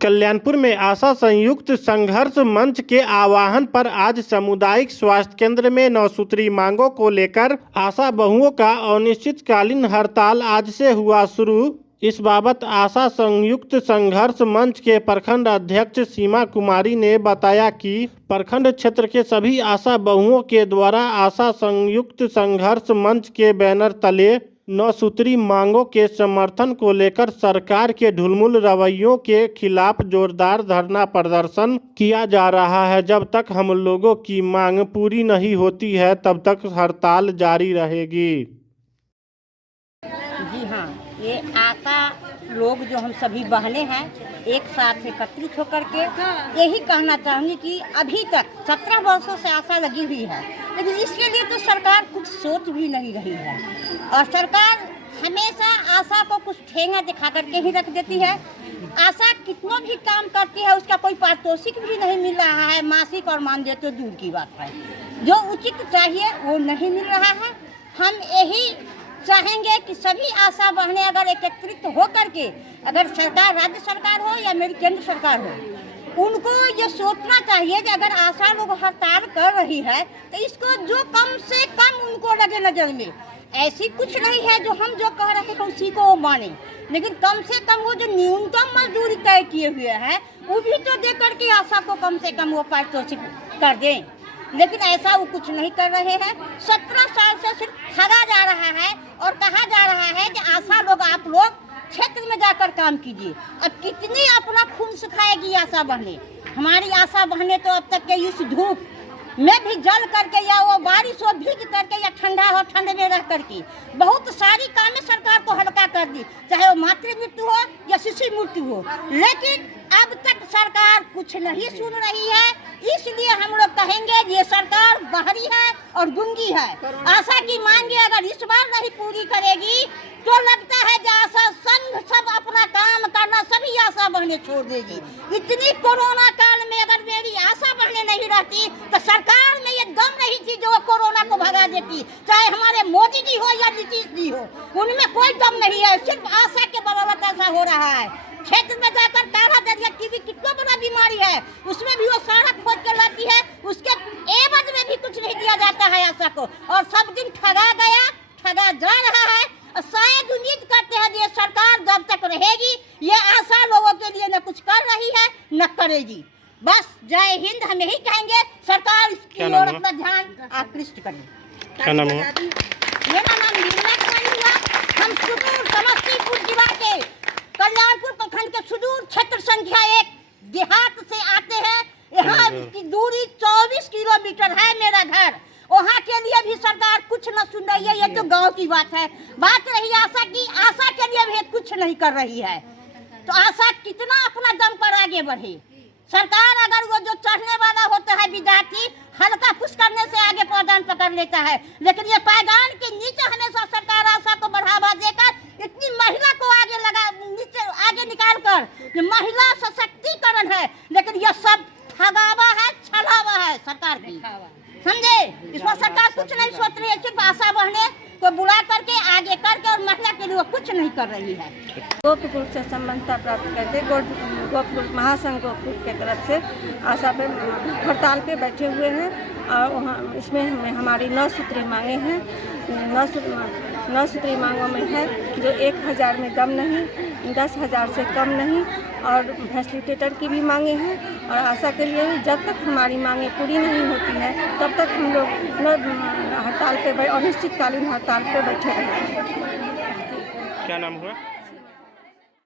कल्याणपुर में आशा संयुक्त संघर्ष मंच के आह्वान पर आज सामुदायिक स्वास्थ्य केंद्र में 9 सूत्री मांगों को लेकर आशा बहुओं का अनिश्चितकालीन हड़ताल आज से हुआ शुरू। इस बाबत आशा संयुक्त संघर्ष मंच के प्रखंड अध्यक्ष सीमा कुमारी ने बताया कि प्रखंड क्षेत्र के सभी आशा बहुओं के द्वारा आशा संयुक्त संघर्ष मंच के बैनर तले 9 सूत्री मांगों के समर्थन को लेकर सरकार के ढुलमुल रवैयों के खिलाफ जोरदार धरना प्रदर्शन किया जा रहा है। जब तक हम लोगों की मांग पूरी नहीं होती है तब तक हड़ताल जारी रहेगी। जी हाँ, ये आशा लोग जो हम सभी बहनें हैं एक साथ एकत्रित होकर के यही कहना चाहूँगी कि अभी तक 17 वर्षों से आशा लगी हुई है, लेकिन इसके लिए तो सरकार कुछ सोच भी नहीं रही है और सरकार हमेशा आशा को कुछ ठेंगा दिखा करके ही रख देती है। आशा कितना भी काम करती है उसका कोई पारितोषिक भी नहीं मिल रहा है, मासिक और मानदेय तो दूर की बात है। जो उचित चाहिए वो नहीं मिल रहा है। हम यही चाहेंगे कि सभी आशा बहनें अगर एकत्रित हो करके, अगर सरकार राज्य सरकार हो या मेरी केंद्र सरकार हो, उनको ये सोचना चाहिए कि अगर आशा लोग हड़ताल कर रही है तो इसको जो कम से कम उनको लगे नजर में। ऐसी कुछ नहीं है जो हम जो कह रहे हैं उसी को वो माने, लेकिन कम से कम वो जो न्यूनतम मजदूरी तय किए हुए हैं वो भी तो दे करके आशा को कम से कम वो पारितोषिक कर दें, लेकिन ऐसा वो कुछ नहीं कर रहे हैं। 17 साल से सिर्फ ठगा जा रहा है और कहा जा रहा है कि आशा लोग आप लोग क्षेत्र में जाकर काम कीजिए। अब कितनी अपना खून सुखाएगी आशा बहनें। हमारी आशा बहनें तो अब तक के इस धूप में भी जल करके या वो बारिश हो भीग करके या ठंडा हो ठंड में रह करके बहुत सारी कामें सरकार को हल्का कर दी, चाहे वो मातृ मृत्यु हो या शिशु मृत्यु हो, लेकिन अब तक सरकार कुछ नहीं सुन रही है। इसलिए हम लोग कहेंगे ये सरकार बहरी है और गूंगी है। आशा की मांगे अगर इस बार नहीं पूरी करेगी तो लगता है कि आशा संघ सब अपना काम करना सभी आशा बहनें छोड़ देगी। इतनी कोरोना काल में अगर मेरी आशा बहनें नहीं रहती तो सरकार में ये दम नहीं थी जो कोरोना को भगा देती, चाहे हमारे मोदी जी हो या नीतीश जी हो, उनमें कोई दम नहीं है। सिर्फ आशा के बदौलत ऐसा हो रहा है। क्षेत्र में जाकर काला दरिया टीबी कितना बड़ा बीमारी है, उसमें भी वो सारा खोज कर लाती है, उसके एवज में भी कुछ नहीं दिया जाता है आशा को, और सब दिन ठगा गया ठगा जा रहा है। और शायद उम्मीद करते हैं ये सरकार जब तक रहेगी ये आशा लोगों के लिए न कुछ कर रही है न करेगी। बस जय हिंद हम यही कहेंगे, सरकार इसकी ओर अपना ध्यान आकृष्ट करे। क्या नाम है? मेरा नाम निर्मला कुमारी हुआ। हम सुदूर समस्तीपुर जिला के कल्याणपुर प्रखंड के सुदूर क्षेत्र संख्या 1 देहात से आते हैं। यहाँ की दूरी 24 किलोमीटर है मेरा घर। वहाँ के लिए भी सरकार कुछ न सुन रही है। ये तो गांव की बात है। बात रही आशा की, आशा के लिए भी कुछ नहीं कर रही है। तो आशा कितना अपना दम पर आगे बढ़े। सरकार अगर वो जो चढ़ने वाला होता है विद्यार्थी हल्का पुश करने से आगे पायदान पकड़ लेता है, लेकिन ये पायदान के नीचे हमेशा सरकार आशा को बढ़ावा देकर इतनी महिला को आगे लगा नीचे आगे निकाल कर ये महिला सशक्तिकरण है, लेकिन यह सब ठगावा है, छलावा है सरकार की, समझे। इसमें सरकार कुछ नहीं सोच रही है, सिर्फ आशा बहने को बुला करके आगे करके और महिला के लिए कुछ नहीं कर रही है। गोपकुल से समानता प्राप्त करते गोपकुल महासंघ गोपकुल के तरफ से आशा पे हड़ताल पे बैठे हुए हैं और वहाँ इसमें हमारी 9 सूत्री मांगे हैं। 9 सूत्री मांगों में है जो 1000 में कम नहीं, 10,000 से कम नहीं और फैसिलिटेटर की भी मांगे हैं। और आशा के लिए जब तक हमारी मांगे पूरी नहीं होती है तब तक हम लोग हड़ताल पे अनिश्चितकालीन हड़ताल पे बैठे रहेंगे। क्या नाम हुआ?